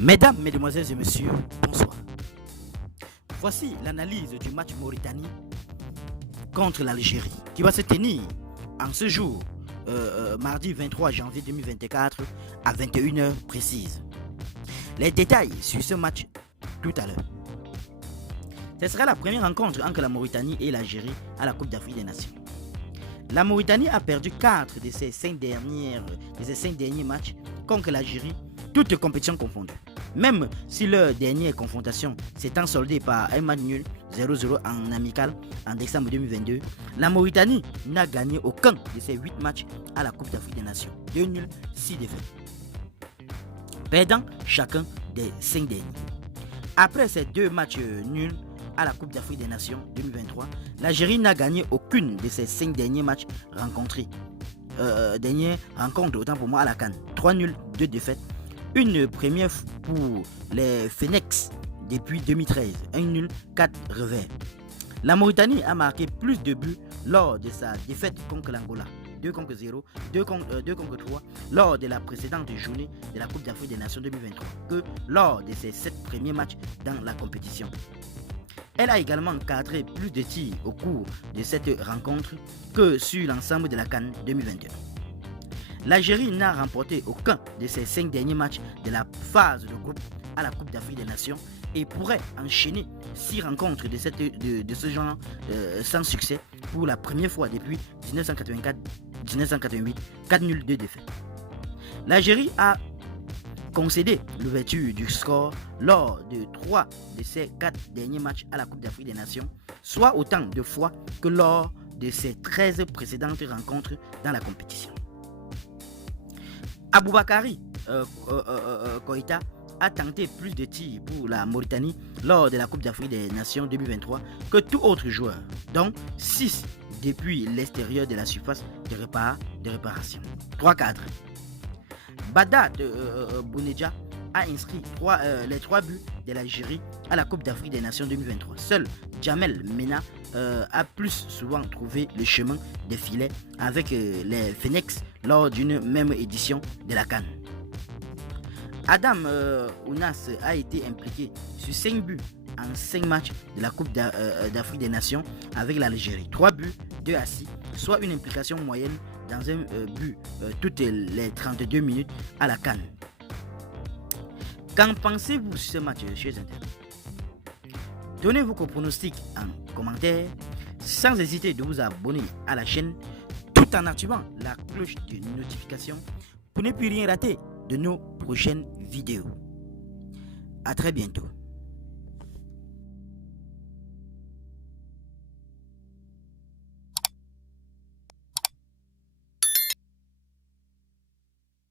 Mesdames, Mesdemoiselles et Messieurs, bonsoir. Voici l'analyse du match Mauritanie contre l'Algérie qui va se tenir en ce jour, mardi 23 janvier 2024 à 21h précise. Les détails sur ce match tout à l'heure. Ce sera la première rencontre entre la Mauritanie et l'Algérie à la Coupe d'Afrique des Nations. La Mauritanie a perdu 4 de ses 5 derniers matchs contre l'Algérie, toutes compétitions confondues. Même si leur dernière confrontation s'étant soldée par un match nul 0-0 en amical en décembre 2022, la Mauritanie n'a gagné aucun de ses 8 matchs à la Coupe d'Afrique des Nations. 2 nuls, 6 défaites, perdant chacun des 5 derniers. Après ces 2 matchs nuls à la Coupe d'Afrique des Nations 2023, l'Algérie n'a gagné aucune de ses 5 derniers matchs rencontrés. Dernière rencontre, autant pour moi, à la CAN. 3 nuls, 2 défaites. Une première pour les Phoenix depuis 2013. 1 nul, 4 revers. La Mauritanie a marqué plus de buts lors de sa défaite contre l'Angola. 2 contre 0, 2 contre 3 lors de la précédente journée de la Coupe d'Afrique des Nations 2023 que lors de ses 7 premiers matchs dans la compétition. Elle a également cadré plus de tirs au cours de cette rencontre que sur l'ensemble de la CAN 2021. L'Algérie n'a remporté aucun de ses 5 derniers matchs de la phase de groupe à la Coupe d'Afrique des Nations et pourrait enchaîner 6 rencontres de ce genre sans succès pour la première fois depuis 1984-1988, 4 nuls, 2 défaites. L'Algérie a concédé l'ouverture du score lors de 3 de ses 4 derniers matchs à la Coupe d'Afrique des Nations, soit autant de fois que lors de ses 13 précédentes rencontres dans la compétition. Aboubakary Koïta a tenté plus de tirs pour la Mauritanie lors de la Coupe d'Afrique des Nations 2023 que tout autre joueur, dont 6 depuis l'extérieur de la surface de réparation. 3 cadres. Bada Bouneja a inscrit les 3 buts de l'Algérie à la Coupe d'Afrique des Nations 2023. Seul Djamel Mena a plus souvent trouvé le chemin des filets avec les Phoenix lors d'une même édition de la CAN. Adam Ounas a été impliqué sur 5 buts en 5 matchs de la Coupe d'Afrique des Nations avec l'Algérie. 3 buts, 2 assis, soit une implication moyenne dans un but toutes les 32 minutes à la CAN. Qu'en pensez-vous sur ce match, chers internautes? Donnez vos pronostics en commentaire, sans hésiter de vous abonner à la chaîne, tout en activant la cloche de notification pour ne plus rien rater de nos prochaines vidéos. À très bientôt.